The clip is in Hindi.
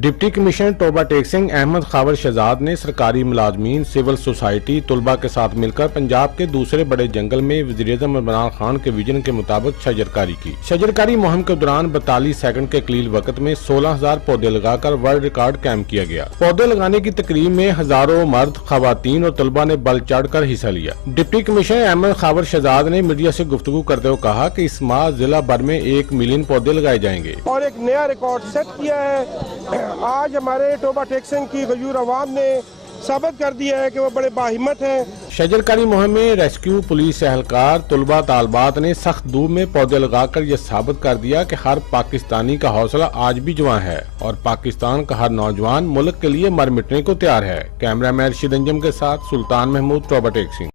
डिप्टी कमिश्नर टोबा टेक सिंह अहमद खावर शहजाद ने सरकारी मुलाजमीन, सिविल सोसाइटी, तुलबा के साथ मिलकर पंजाब के दूसरे बड़े जंगल में वज़ीर-ए-आज़म इमरान खान के विजन के मुताबिक शजरकारी की। शजरकारी मुहिम के दौरान 42 सेकंड के कलील वक्त में 16,000 पौधे लगाकर वर्ल्ड रिकॉर्ड कायम किया गया। पौधे लगाने की तकरीब में हजारों मर्द, खवातीन और तलबा ने बढ़ चढ़कर हिस्सा लिया। डिप्टी कमिश्नर अहमद खावर शहजाद ने मीडिया से गुफ्तगू करते हुए कहा कि इस माह जिला भर में 1 मिलियन पौधे लगाए जाएंगे और एक नया रिकॉर्ड सेट किया है। आज हमारे टोबा टेक सिंह की गयूर अवाम ने साबित कर दिया है कि वो बड़े बाहिम्मत हैं। शजरकारी मुहिम में रेस्क्यू, पुलिस एहलकार, तुलबा तालबात ने सख्त धूप में पौधे लगाकर यह साबित कर दिया कि हर पाकिस्तानी का हौसला आज भी जवां है और पाकिस्तान का हर नौजवान मुल्क के लिए मर मिटने को तैयार है। कैमरामैन अर्शद अंजम के साथ सुल्तान महमूद, टोबा टेक सिंह।